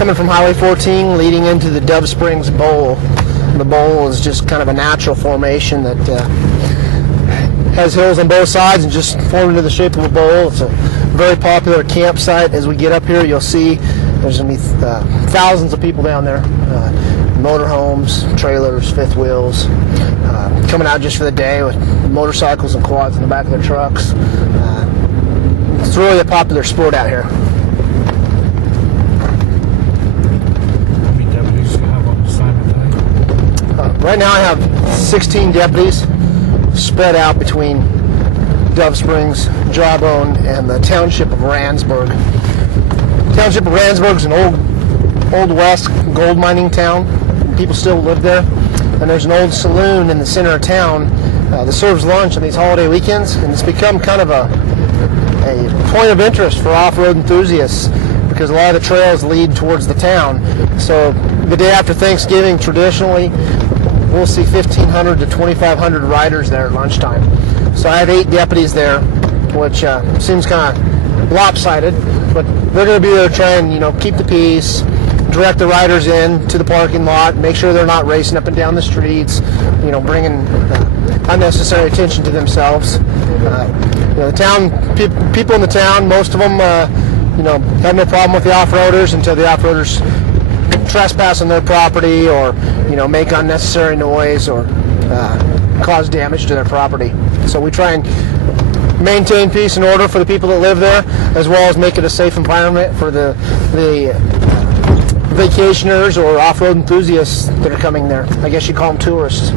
coming from Highway 14 leading into the Dove Springs Bowl. The bowl is just kind of a natural formation that has hills on both sides and just formed into the shape of a bowl. It's a very popular campsite. As we get up here, you'll see there's going to be thousands of people down there. Motorhomes, trailers, fifth wheels, coming out just for the day with motorcycles and quads in the back of their trucks. It's really a popular sport out here. How many deputies do you have on assignment today? Right now I have 16 deputies spread out between Dove Springs, Jawbone, and the township of Randsburg. Township of Randsburg is an old west gold mining town. People still live there, and there's an old saloon in the center of town that serves lunch on these holiday weekends, and it's become kind of a point of interest for off-road enthusiasts because a lot of the trails lead towards the town. So the day after Thanksgiving, traditionally, we'll see 1,500 to 2,500 riders there at lunchtime. So I have 8 deputies there, which seems kind of lopsided, but they're going to be there to try and keep the peace, direct the riders in to the parking lot, make sure they're not racing up and down the streets, bringing unnecessary attention to themselves. The town people in the town, most of them, have no problem with the off-roaders until the off-roaders trespass on their property or make unnecessary noise or cause damage to their property. So we try and maintain peace and order for the people that live there, as well as make it a safe environment for the vacationers or off-road enthusiasts that are coming there. I guess you call them tourists.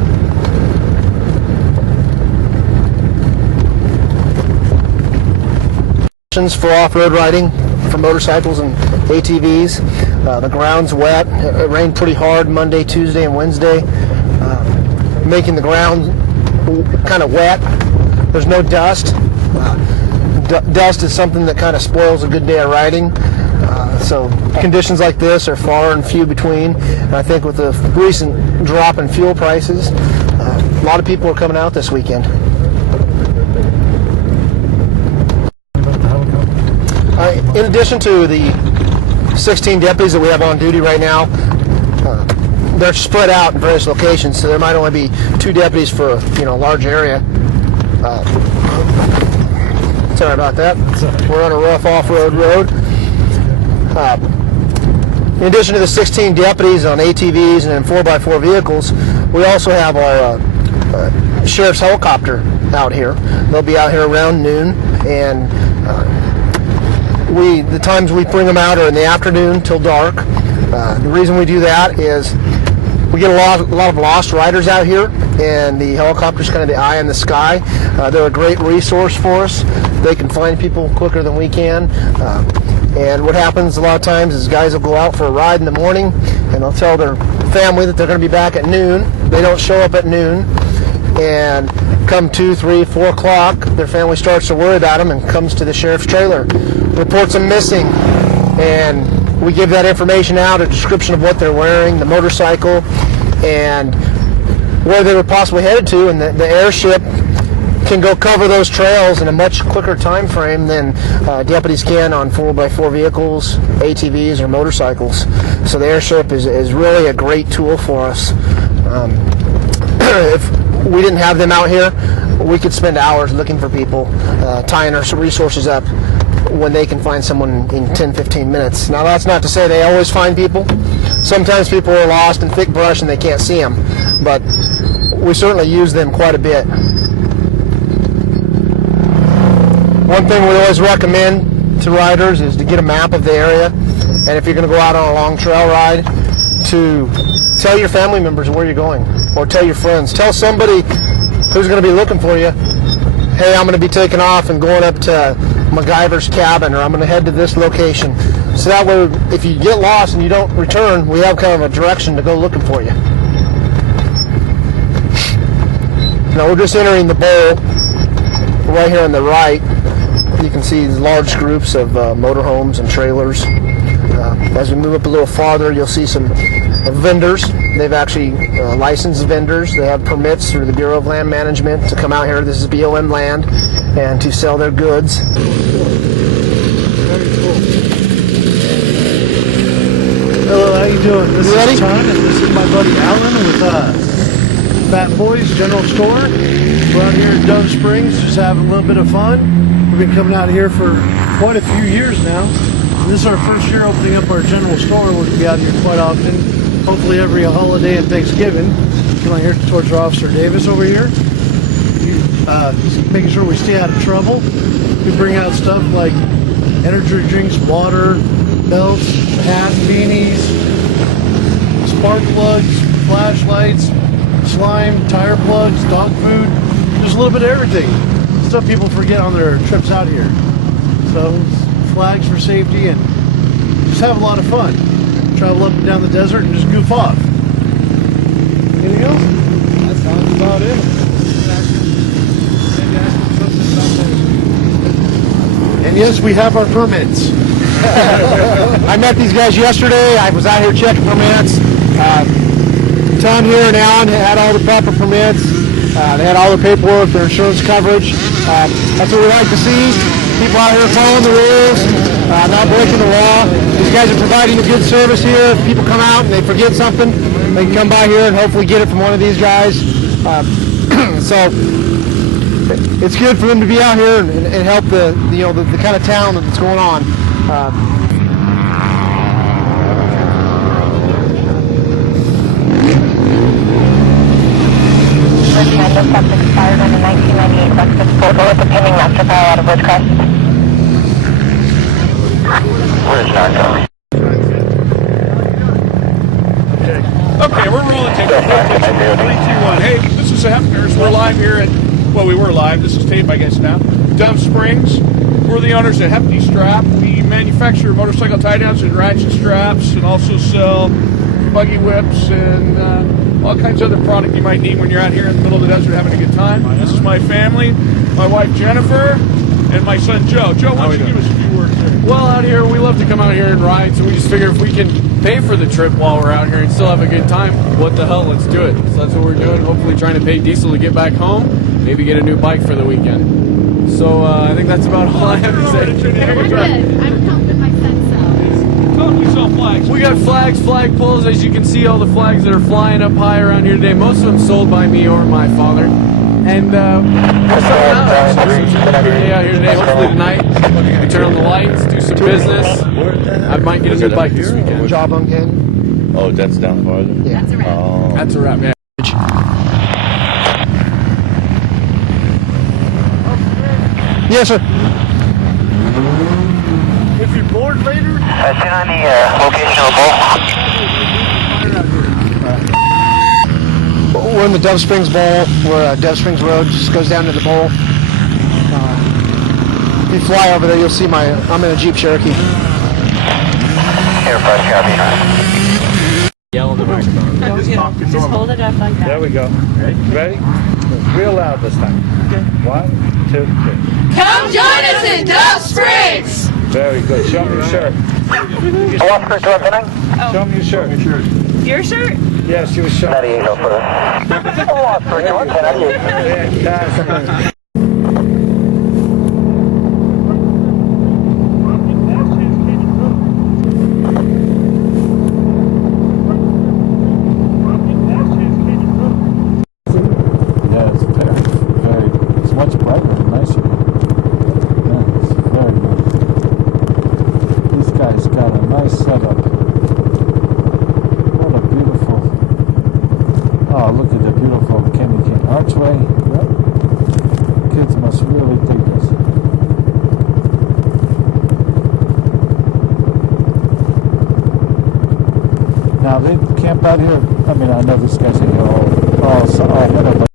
For off-road riding for motorcycles and ATVs. The ground's wet. It rained pretty hard Monday, Tuesday, and Wednesday, making the ground kind of wet. There's no dust. Dust is something that kind of spoils a good day of riding. So conditions like this are far and few between. And I think with the recent drop in fuel prices, a lot of people are coming out this weekend. In addition to the 16 deputies that we have on duty right now, they're spread out in various locations, so there might only be 2 deputies for a large area. Sorry about that. We're on a rough off-road road. In addition to the 16 deputies on ATVs and in 4x4 vehicles, we also have our sheriff's helicopter out here. They'll be out here around noon, and the times we bring them out are in the afternoon till dark. The reason we do that is we get a lot of lost riders out here, and the helicopter's kind of the eye in the sky. They're a great resource for us. They can find people quicker than we can. And what happens a lot of times is guys will go out for a ride in the morning, and they'll tell their family that they're going to be back at noon. They don't show up at noon, and come 2, 3, 4 o'clock, their family starts to worry about them and comes to the sheriff's trailer, reports them missing, and we give that information out, a description of what they're wearing, the motorcycle, and where they were possibly headed to, and the airship can go cover those trails in a much quicker time frame than deputies can on 4x4 vehicles, ATVs, or motorcycles. So the airship is really a great tool for us. If we didn't have them out here, we could spend hours looking for people, tying our resources up when they can find someone in 10-15 minutes. Now that's not to say they always find people. Sometimes people are lost in thick brush and they can't see them, but we certainly use them quite a bit. One thing we always recommend to riders is to get a map of the area, and if you're going to go out on a long trail ride, to tell your family members where you're going, or tell your friends. Tell somebody who's going to be looking for you, hey, I'm going to be taking off and going up to MacGyver's cabin, or I'm going to head to this location. So that way, if you get lost and you don't return, we have kind of a direction to go looking for you. Now we're just entering the bowl right here on the right. You can see large groups of motorhomes and trailers. As we move up a little farther, you'll see some vendors. They've actually licensed vendors. They have permits through the Bureau of Land Management to come out here. This is BLM land, and to sell their goods. Very cool. This You ready? is Todd, and this is my buddy Alan with Fat Boys General Store. We're out here in Dove Springs, just having a little bit of fun. We've been coming out here for quite a few years now. And this is our first year opening up our general store. We'll be out here quite often, hopefully every holiday and Thanksgiving. Come out here towards our Officer Davis over here. Making sure we stay out of trouble. We bring out stuff like energy drinks, water, belts, hats, beanies, spark plugs, flashlights, slime, tire plugs, dog food, just a little bit of everything. Stuff people forget on their trips out here. So, flags for safety and just have a lot of fun. Travel up and down the desert and just goof off. Anything else? That sounds about it. And yes, we have our permits. I met these guys yesterday. I was out here checking permits. Tom here and Alan had all the proper permits. They had all the paperwork, their insurance coverage. That's what we like to see. People out here following the rules, not breaking the law. These guys are providing a good service here. If people come out and they forget something, they can come by here and hopefully get it from one of these guys. So it's good for them to be out here and help the kind of town that's going on. That's expired on the 1998 Lexus 4-door with the pending master file out of Ridgecrest. Where's Narco? Okay, we're rolling. Take 3, 2, 1. Hey, this is the Hefners. We're live here at, well, we were live. This is tape, I guess, now. Dove Springs. We're the owners of Hefty Strap. We manufacture motorcycle tie-downs and ratchet straps and also sell buggy whips and all kinds of other product you might need when you're out here in the middle of the desert having a good time. This is my family, my wife Jennifer, and my son Joe. Joe, why don't you give us a few words here? Well, out here, we love to come out here and ride, so we just figure if we can pay for the trip while we're out here and still have a good time, what the hell, let's do it. So that's what we're doing, hopefully trying to pay diesel to get back home, maybe get a new bike for the weekend. So I think that's about all I have to say. I'm good. I'm helping my son sell. Totally sell flags. We got flags, flag poles, as you can see all the flags that are flying up high around here today. Most of them sold by me or my father. And we're selling out. It's a day out here today. Hopefully tonight we turn on the lights, do some business. I might get a new bike this weekend. Jawbone Canyon. Oh, that's down farther? Yeah. That's a wrap. Oh. That's a wrap, yeah. Yes, sir. If you're bored later, Turn on the location of the bowl. We're in the Dove Springs Bowl, where Dove Springs Road just goes down to the bowl. If you fly over there, you'll see I'm in a Jeep Cherokee. Here, bud, copy. Yell in the microphone. Just hold it up like that. There we go. Ready? Real loud this time. Okay. 1, 2, 3. Come join us in Dove Springs! Very good. Show me your shirt. Officer, do opening? Show me your shirt. Your shirt? Yes, your shirt. 98 over. Officer, do opening. Fantastic. Yeah, it's much brighter and nicer. Yeah, it's very nice. This guy's got a nice setup. What a beautiful, oh, look at the beautiful Kenny King archway. Yep. Kids must really dig this. Now they camp out here. I mean, I know this guy's in here all whatever.